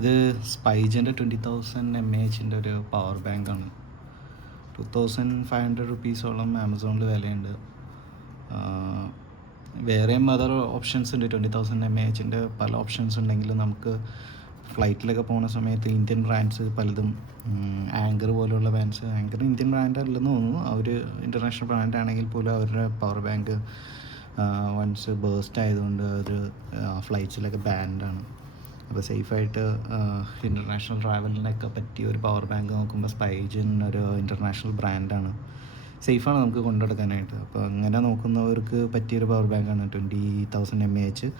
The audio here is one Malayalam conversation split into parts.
ഇത് സ്പൈജിൻ്റെ 20,000 mAh ഒരു പവർ ബാങ്കാണ്. 2,500 റുപ്പീസോളം ആമസോണിൽ വിലയുണ്ട്. വേറെയും അതർ ഓപ്ഷൻസ് ഉണ്ട്. 20,000 mAh പല ഓപ്ഷൻസ് ഉണ്ടെങ്കിലും നമുക്ക് ഫ്ലൈറ്റിലൊക്കെ പോകുന്ന സമയത്ത് ഇന്ത്യൻ ബ്രാൻഡ്സ് പലതും, ആങ്കർ പോലുള്ള ബ്രാൻഡ്സ്, ആങ്കർ ഇന്ത്യൻ ബ്രാൻഡ് അല്ലെന്ന് തോന്നുന്നു, അവർ ഇൻ്റർനാഷണൽ ബ്രാൻഡ് ആണെങ്കിൽ പോലും അവരുടെ പവർ ബാങ്ക് വൺസ് ബേസ്റ്റ് ആയതുകൊണ്ട് അവർ ഫ്ലൈറ്റ്സിലൊക്കെ ബാൻഡാണ്. അപ്പോൾ സേഫായിട്ട് ഇൻ്റർനാഷണൽ ട്രാവലിനൊക്കെ പറ്റിയ ഒരു പവർ ബാങ്ക് നോക്കുമ്പോൾ സ്പൈജൻ ഒരു ഇൻ്റർനാഷണൽ ബ്രാൻഡാണ്. സേഫാണ് നമുക്ക് കൊണ്ടുനടക്കാനായിട്ട്. അപ്പോൾ അങ്ങനെ നോക്കുന്നവർക്ക് പറ്റിയൊരു പവർ ബാങ്കാണ് 20,000 mAh.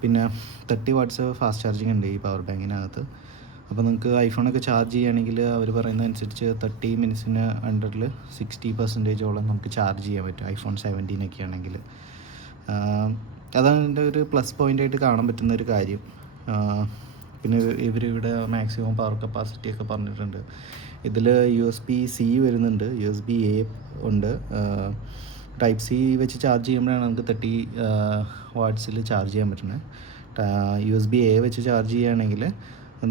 പിന്നെ 30 വാട്ട്സ് ഫാസ്റ്റ് ചാർജിങ് ഉണ്ട് ഈ പവർ ബാങ്കിനകത്ത്. അപ്പോൾ നിങ്ങൾക്ക് ഐഫോണൊക്കെ ചാർജ് ചെയ്യുകയാണെങ്കിൽ അവർ പറയുന്നതനുസരിച്ച് 30 മിനിറ്റ്സിന് അണ്ടറിൽ 60% നമുക്ക് ചാർജ് ചെയ്യാൻ പറ്റും. ഐഫോൺ 17 ഒക്കെ ആണെങ്കിൽ അതാണ് എൻ്റെ ഒരു പ്ലസ് പോയിൻ്റായിട്ട് കാണാൻ പറ്റുന്ന ഒരു കാര്യം. പിന്നെ ഇവരിവിടെ മാക്സിമം പവർ കപ്പാസിറ്റി ഒക്കെ പറഞ്ഞിട്ടുണ്ട്. ഇതിൽ USB-C വരുന്നുണ്ട്, USB-A ഉണ്ട്. ടൈപ്പ് സി വെച്ച് ചാർജ് ചെയ്യുമ്പോഴാണ് നമുക്ക് 30 വാട്ട്സിൽ ചാർജ് ചെയ്യാൻ പറ്റുന്നത്. USB-A വെച്ച് ചാർജ് ചെയ്യുകയാണെങ്കിൽ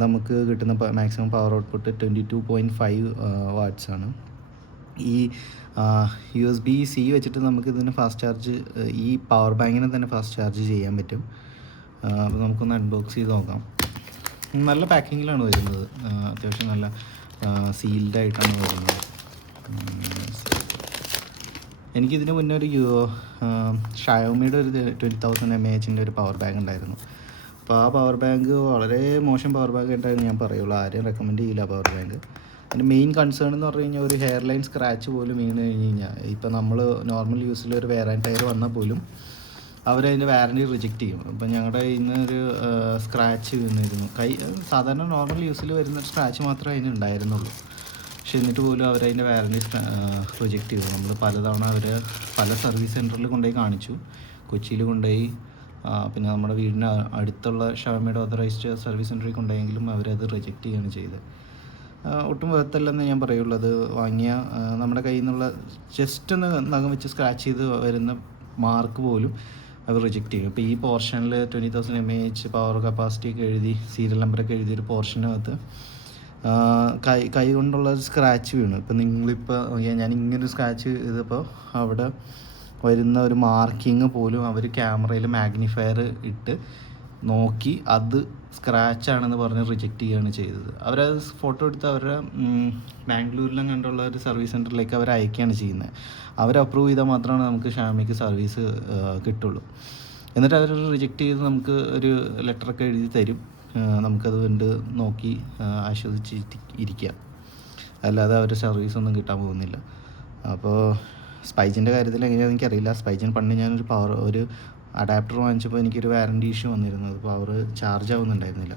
നമുക്ക് കിട്ടുന്ന മാക്സിമം പവർ ഔട്ട്പുട്ട് 22.5 വാട്ട്സ് ആണ്. ഈ USB-C വെച്ചിട്ട് നമുക്ക് ഇതിന് ഫാസ്റ്റ് ചാർജ്, ഈ പവർ ബാങ്കിനെ തന്നെ ഫാസ്റ്റ് ചാർജ് ചെയ്യാൻ പറ്റും. അപ്പോൾ നമുക്കൊന്ന് അൺബോക്സ് ചെയ്ത് നോക്കാം. നല്ല പാക്കിങ്ങിലാണ് വരുന്നത്, അത്യാവശ്യം നല്ല സീൽഡായിട്ടാണ് വരുന്നത്. എനിക്കിതിന് മുന്നേ ഒരു ഷയോമിയുടെ ഒരു 20,000 mAh ഒരു പവർ ബാങ്ക് ഉണ്ടായിരുന്നു. അപ്പോൾ ആ പവർ ബാങ്ക് വളരെ മോശം പവർ ബാങ്ക് ആയിട്ടാണ് ഞാൻ പറയുള്ളൂ. ആരെയും റെക്കമെൻഡ് ചെയ്യില്ല പവർ ബാങ്ക്. അതിൻ്റെ മെയിൻ കൺസേൺ എന്ന് പറഞ്ഞു കഴിഞ്ഞാൽ ഒരു ഹെയർ ലൈൻ സ്ക്രാച്ച് പോലും വീണ് കഴിഞ്ഞ് കഴിഞ്ഞാൽ, ഇപ്പോൾ നമ്മൾ നോർമൽ യൂസിൽ ഒരു വെയർ ആൻഡ് ടയർ വന്നാൽ പോലും അവരതിൻ്റെ വാറൻറ്റി റിജക്റ്റ് ചെയ്യും. അപ്പോൾ ഞങ്ങളുടെ ഇന്ന് ഒരു സ്ക്രാച്ച് വീണിരുന്നു. സാധാരണ നോർമൽ യൂസിൽ വരുന്ന സ്ക്രാച്ച് മാത്രമേ അതിന് ഉണ്ടായിരുന്നുള്ളൂ. പക്ഷെ എന്നിട്ട് പോലും അവരതിൻ്റെ വാറൻറ്റി റിജക്റ്റ് ചെയ്തു. നമ്മൾ പലതവണ പല സർവീസ് സെൻറ്ററിൽ കൊണ്ടുപോയി കാണിച്ചു. കൊച്ചിയിൽ കൊണ്ടുപോയി, പിന്നെ നമ്മുടെ വീടിന് അടുത്തുള്ള ഷവമയുടെ ഓതറൈസ്ഡ് സർവീസ് സെൻറ്ററിൽ കൊണ്ടുപോയെങ്കിലും അവരത് റിജക്റ്റ് ചെയ്യുകയാണ് ചെയ്തത്. ഒട്ടും വെറുത്തല്ലെന്ന് ഞാൻ പറയുള്ളൂ. അത് വാങ്ങിയ നമ്മുടെ കയ്യിൽ നിന്നുള്ള ജസ്റ്റ് ഒന്ന് നഖം വെച്ച് സ്ക്രാച്ച് ചെയ്ത് വരുന്ന മാർക്ക് പോലും അവർ റിജക്റ്റ് ചെയ്യും. ഇപ്പോൾ ഈ പോർഷനിൽ 20,000 mAh പവർ കപ്പാസിറ്റി ഒക്കെ എഴുതി, സീരിയൽ നമ്പറൊക്കെ എഴുതിയൊരു പോർഷനകത്ത് കൈ കൊണ്ടുള്ള സ്ക്രാച്ച് വീണു. ഇപ്പം നിങ്ങളിപ്പോൾ ഞാൻ ഇങ്ങനൊരു സ്ക്രാച്ച് ചെയ്തപ്പോൾ അവിടെ വരുന്ന ഒരു മാർക്കിങ് പോലും അവർ ക്യാമറയിൽ മാഗ്നിഫയർ ഇട്ട് നോക്കി അത് സ്ക്രാച്ചാണെന്ന് പറഞ്ഞ് റിജക്റ്റ് ചെയ്യുകയാണ് ചെയ്തത്. അവരത് ഫോട്ടോ എടുത്ത് അവരുടെ ബാംഗ്ലൂരിലും കണ്ടുള്ള ഒരു സർവീസ് സെൻറ്ററിലേക്ക് അവർ അയക്കുകയാണ് ചെയ്യുന്നത്. അവർ അപ്രൂവ് ചെയ്താൽ മാത്രമാണ് നമുക്ക് ഷാമിക്ക് സർവീസ് കിട്ടുള്ളൂ. എന്നിട്ട് അവർ റിജക്റ്റ് ചെയ്ത് നമുക്ക് ഒരു ലെറ്ററൊക്കെ എഴുതി തരും. നമുക്കത് കണ്ട് നോക്കി ആശ്വസിച്ച് ഇരിക്കാം. അല്ലാതെ അവരുടെ സർവീസൊന്നും കിട്ടാൻ പോകുന്നില്ല. അപ്പോൾ സ്പൈജിൻ്റെ കാര്യത്തിൽ എങ്ങനെയാണെന്ന് എനിക്കറിയില്ല. സ്പൈജിന് പണ്ട് ഞാനൊരു ഒരു അഡാപ്റ്റർ വാങ്ങിച്ചപ്പോൾ എനിക്കൊരു വാറൻറ്റി ഇഷ്യൂ വന്നിരുന്നത്. പവർ ചാർജ് ആവുന്നുണ്ടായിരുന്നില്ല.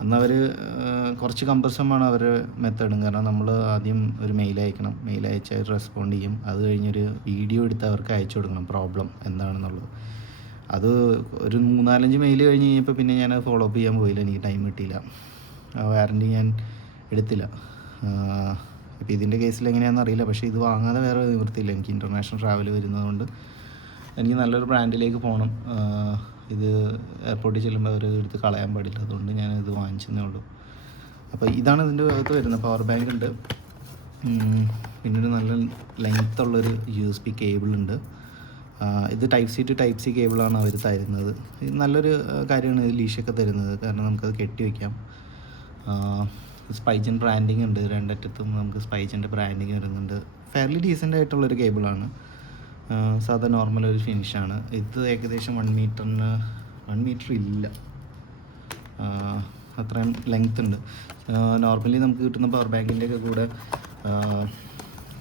അന്ന് അവർ കുറച്ച് കമ്പൽസമാണ് അവരുടെ മെത്തേഡും. കാരണം നമ്മൾ ആദ്യം ഒരു മെയിൽ അയക്കണം, മെയിൽ അയച്ച് അവർ റെസ്പോണ്ട് ചെയ്യും. അത് കഴിഞ്ഞൊരു വീഡിയോ എടുത്ത് അവർക്ക് അയച്ചു കൊടുക്കണം പ്രോബ്ലം എന്താണെന്നുള്ളത്. അത് ഒരു 3-4 മെയിൽ കഴിഞ്ഞ് കഴിഞ്ഞപ്പോൾ പിന്നെ ഞാൻ ഫോളോ അപ്പ് ചെയ്യാൻ പോയില്ല, എനിക്ക് ടൈം കിട്ടിയില്ല. വാറൻറ്റി ഞാൻ എടുത്തില്ല. ഇപ്പോൾ ഇതിൻ്റെ കേസിൽ എങ്ങനെയാണെന്ന് അറിയില്ല. പക്ഷേ ഇത് വാങ്ങാതെ വേറെ നിവൃത്തിയില്ല. എനിക്ക് ഇൻ്റർനാഷണൽ ട്രാവൽ വരുന്നതുകൊണ്ട് എനിക്ക് നല്ലൊരു ബ്രാൻഡിലേക്ക് പോകണം. ഇത് എയർപോർട്ടിൽ ചെല്ലുമ്പോൾ അവർ എടുത്ത് കളയാൻ പാടില്ല. അതുകൊണ്ട് ഞാൻ ഇത് വാങ്ങിച്ചെന്നേ ഉള്ളൂ. അപ്പോൾ ഇതാണ് ഇതിൻ്റെ അകത്ത് വരുന്നത്. പവർ ബാങ്ക് ഉണ്ട്, പിന്നൊരു നല്ല ലെങ്ത്തുള്ളൊരു USB കേബിളുണ്ട്. ഇത് type C to type C കേബിളാണ് അവർ തരുന്നത്. ഇത് നല്ലൊരു കാര്യമാണ് ഇത് ലീഷൊക്കെ തരുന്നത്, കാരണം നമുക്കത് കെട്ടി വയ്ക്കാം. സ്പൈജൻ ബ്രാൻഡിങ് ഉണ്ട്, രണ്ടറ്റത്തും നമുക്ക് സ്പൈജൻ്റെ ബ്രാൻഡിങ് വരുന്നുണ്ട്. ഫെയർലി ഡീസൻ്റ് ആയിട്ടുള്ളൊരു കേബിളാണ്. സാധാ നോർമൽ ഒരു ഫിനിഷാണ്. ഇത് ഏകദേശം 1 മീറ്റർ ഇല്ല, അത്രയും ലെങ്ത് ഉണ്ട്. നോർമലി നമുക്ക് കിട്ടുന്ന പവർ ബാങ്കിൻ്റെയൊക്കെ കൂടെ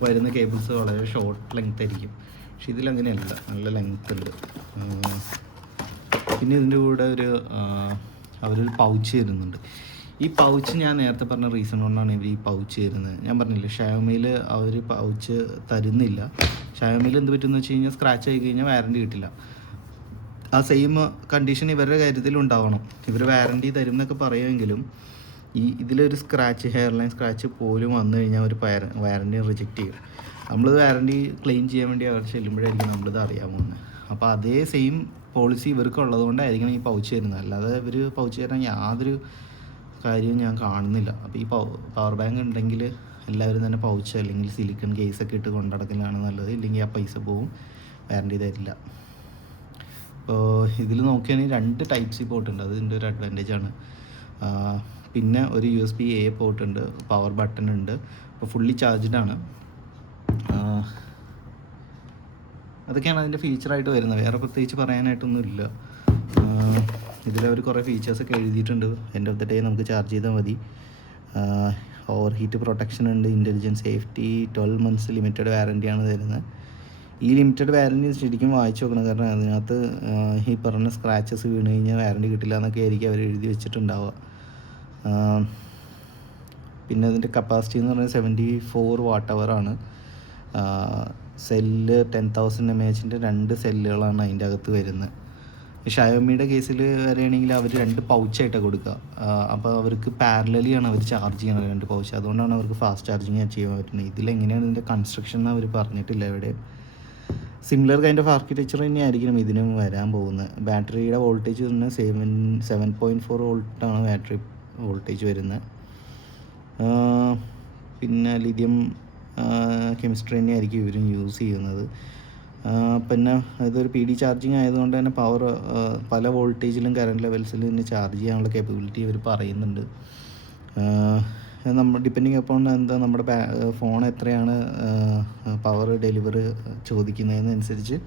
വരുന്ന കേബിൾസ് വളരെ ഷോർട്ട് ലെങ്ത് ആയിരിക്കും. പക്ഷെ ഇതിലങ്ങനെയല്ല, നല്ല ലെങ്ത് ഉണ്ട്. പിന്നെ ഇതിൻ്റെ കൂടെ അവരൊരു പൗച്ച് തരുന്നുണ്ട്. ഈ പൗച്ച് ഞാൻ നേരത്തെ പറഞ്ഞ റീസൺ കൊണ്ടാണ് ഇവർ ഈ പൗച്ച് തരുന്നത്. ഞാൻ പറഞ്ഞില്ലേ, ഷയോമിയിൽ അവർ പൗച്ച് തരുന്നില്ല. ഷയോമിയിൽ എന്ത് പറ്റുമെന്ന് വെച്ച് കഴിഞ്ഞാൽ സ്ക്രാച്ച് ആയി കഴിഞ്ഞാൽ വാറൻറ്റി കിട്ടില്ല. ആ സെയിം കണ്ടീഷൻ ഇവരുടെ കാര്യത്തിൽ ഉണ്ടാവണം. ഇവർ വാറൻറ്റി തരും എന്നൊക്കെ പറയുമെങ്കിലും ഇതിലൊരു സ്ക്രാച്ച്, ഹെയർ ലൈൻ സ്ക്രാച്ച് പോലും വന്നു കഴിഞ്ഞാൽ ഒരു വാറൻറ്റി റിജക്റ്റ് ചെയ്യും. നമ്മളിത് വാറൻറ്റി ക്ലെയിം ചെയ്യാൻ വേണ്ടി അവർ ചെല്ലുമ്പോഴായിരിക്കും നമ്മളിത് അറിയാൻ പോകുന്നത്. അപ്പോൾ അതേ സെയിം പോളിസി ഇവർക്ക് ഉള്ളത് കൊണ്ടായിരിക്കണം ഈ പൗച്ച് തരുന്നത്. അല്ലാതെ ഇവർ പൗച്ച് തരാൻ യാതൊരു കാര്യം ഞാൻ കാണുന്നില്ല. അപ്പോൾ ഈ പവർ ബാങ്ക് ഉണ്ടെങ്കിൽ എല്ലാവരും തന്നെ പൗച്ച് അല്ലെങ്കിൽ സിലിക്കൺ കേസൊക്കെ ഇട്ട് കൊണ്ടുനടക്കലാണ് നല്ലത്. ഇല്ലെങ്കിൽ ആ പൈസ പോവും, വാറണ്ടി തരില്ല. അപ്പോൾ ഇതിൽ നോക്കുകയാണെങ്കിൽ 2 ടൈപ്പ് സി പോർട്ട് ഉണ്ട്, അതിൻ്റെ ഒരു അഡ്വാൻറ്റേജാണ്. പിന്നെ ഒരു USB-A പോർട്ട് ഉണ്ട്, പവർ ബട്ടൺ ഉണ്ട്. അപ്പോൾ ഫുള്ളി ചാർജ്ഡാണ്. അതൊക്കെയാണ് അതിൻ്റെ ഫീച്ചറായിട്ട് വരുന്നത്. വേറെ പ്രത്യേകിച്ച് പറയാനായിട്ടൊന്നുമില്ല. ഇതിലവർ കുറേ ഫീച്ചേഴ്സൊക്കെ എഴുതിയിട്ടുണ്ട്. എൻഡ് ഓഫ് ദ ഡേ നമുക്ക് ചാർജ് ചെയ്താൽ മതി. ഓവർ ഹീറ്റ് പ്രൊട്ടക്ഷൻ ഉണ്ട്, ഇൻ്റലിജൻറ്റ് സേഫ്റ്റി, 12 months ലിമിറ്റഡ് വാറൻറ്റിയാണ് തരുന്നത്. ഈ ലിമിറ്റഡ് വാറൻറ്റി ശരിക്കും വായിച്ചു നോക്കണം. കാരണം അതിനകത്ത് ഈ പറഞ്ഞ സ്ക്രാച്ചസ് വീണ് കഴിഞ്ഞാൽ വാറൻറ്റി കിട്ടില്ല എന്നൊക്കെ ആയിരിക്കും അവർ എഴുതി വെച്ചിട്ടുണ്ടാവുക. പിന്നെ അതിൻ്റെ കപ്പാസിറ്റി എന്ന് പറഞ്ഞാൽ 74 Wh. സെല്ല് 10,000 mAh 2 സെല്ലുകളാണ് അതിൻ്റെ അകത്ത് വരുന്നത്. ഷയോമിയുടെ കേസിൽ വരികയാണെങ്കിൽ അവർ 2 പൗച്ചായിട്ടാണ് കൊടുക്കുക. അപ്പോൾ അവർക്ക് പാരലലിയാണ് അവർ ചാർജ് ചെയ്യുന്നത്, 2 പൗച്ച്. അതുകൊണ്ടാണ് അവർക്ക് ഫാസ്റ്റ് ചാർജിങ് ചെയ്യാൻ പറ്റുന്നത്. ഇതിലെങ്ങനെയാണ് ഇതിൻ്റെ കൺസ്ട്രക്ഷൻ എന്ന് അവർ പറഞ്ഞിട്ടില്ല ഇവിടെ. സിമിലർ കൈൻഡ് ഓഫ് ആർക്കിടെക്ചർ തന്നെയായിരിക്കും ഇതിനും വരാൻ പോകുന്നത്. ബാറ്ററിയുടെ വോൾട്ടേജ് തന്നെ 7.4 വോൾട്ടാണ് ബാറ്ററി വോൾട്ടേജ് വരുന്നത്. പിന്നെ ലിഥിയം കെമിസ്ട്രി തന്നെയായിരിക്കും ഇവരും യൂസ് ചെയ്യുന്നത്. പിന്നെ ഇതൊരു PD ചാർജിങ് ആയതുകൊണ്ട് തന്നെ പവർ പല വോൾട്ടേജിലും കറണ്ട് ലെവൽസിലും തന്നെ ചാർജ് ചെയ്യാനുള്ള കേപ്പബിലിറ്റി ഇവർ പറയുന്നുണ്ട്. നമ്മൾ ഡിപ്പെൻഡിങ് അപ്പോൺ നമ്മുടെ ഫോൺ എത്രയാണ് പവർ ഡെലിവറി ചോദിക്കുന്നതിനനുസരിച്ച്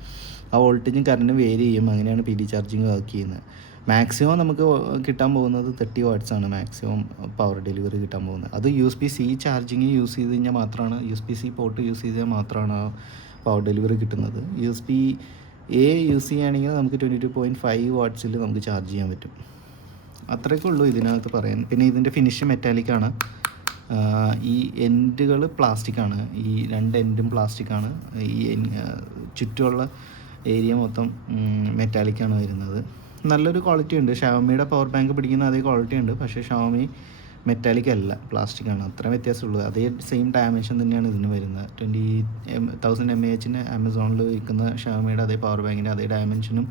ആ വോൾട്ടേജും കറണ്ടും വേരി ചെയ്യും. അങ്ങനെയാണ് PD ചാർജിങ് വർക്ക് ചെയ്യുന്നത്. മാക്സിമം നമുക്ക് കിട്ടാൻ പോകുന്നത് 30 watts ആണ് മാക്സിമം പവർ ഡെലിവറി കിട്ടാൻ പോകുന്നത്. അത് USB-C ചാർജിങ് യൂസ് ചെയ്ത് കഴിഞ്ഞാൽ മാത്രമാണ്, USB-C പോർട്ട് യൂസ് ചെയ്താൽ മാത്രമാണ് പവർ ഡെലിവറി കിട്ടുന്നത്. USB-A യൂസ് ചെയ്യുകയാണെങ്കിൽ നമുക്ക് 22.5 watts നമുക്ക് ചാർജ് ചെയ്യാൻ പറ്റും. അത്രയൊക്കെ ഉള്ളൂ ഇതിനകത്ത് പറയാൻ. പിന്നെ ഇതിൻ്റെ ഫിനിഷ് മെറ്റാലിക്കാണ്. ഈ എൻഡുകൾ പ്ലാസ്റ്റിക്കാണ്, ഈ 2 എൻഡും പ്ലാസ്റ്റിക്കാണ്. ഈ ചുറ്റുമുള്ള ഏരിയ മൊത്തം മെറ്റാലിക്കാണ് വരുന്നത്. നല്ലൊരു ക്വാളിറ്റി ഉണ്ട്. ഷവോമിയുടെ പവർ ബാങ്ക് പിടിക്കുന്ന അതേ ക്വാളിറ്റി ഉണ്ട്. പക്ഷേ ഷവോമി മെറ്റാലിക് അല്ല, പ്ലാസ്റ്റിക്കാണ്. അത്ര വ്യത്യാസമുള്ളൂ. അതേ സെയിം ഡയമെൻഷൻ തന്നെയാണ് ഇതിന് വരുന്നത്. 20,000 mAh ആമസോണിൽ വിൽക്കുന്ന ഷവോമിയുടെ അതേ പവർ ബാങ്കിൻ്റെ അതേ ഡയമെൻഷനും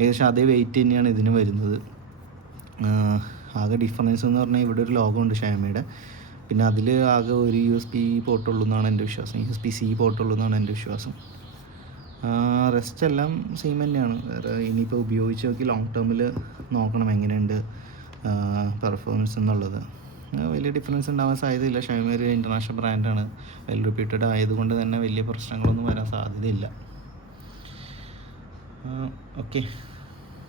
ഏകദേശം അതേ വെയിറ്റ് തന്നെയാണ് ഇതിന് വരുന്നത്. ആകെ ഡിഫറൻസ് എന്ന് പറഞ്ഞാൽ ഇവിടെ ഒരു ലോഗോ ഉണ്ട് ഷവോമിയുടെ. പിന്നെ അതിൽ ആകെ ഒരു USB പോർട്ടുള്ളൂ എന്നാണ് എൻ്റെ വിശ്വാസം. USB-C പോർട്ടുള്ളൂ എന്നാണ് എൻ്റെ വിശ്വാസം. റെസ്റ്റ് എല്ലാം സെയിം തന്നെയാണ്. വേറെ ഇനിയിപ്പോൾ ഉപയോഗിച്ച് നോക്കി ലോങ് ടേമിൽ നോക്കണം എങ്ങനെയുണ്ട് പെർഫോമൻസ് എന്നുള്ളത്. വലിയ ഡിഫറൻസ് ഉണ്ടാവാൻ സാധ്യതയില്ല. ഷവോമി ഒരു ഇൻ്റർനാഷണൽ ബ്രാൻഡാണ്, വെൽ റിപ്യൂട്ടഡ് ആയതുകൊണ്ട് തന്നെ വലിയ പ്രശ്നങ്ങളൊന്നും വരാൻ സാധ്യതയില്ല. ഓക്കെ.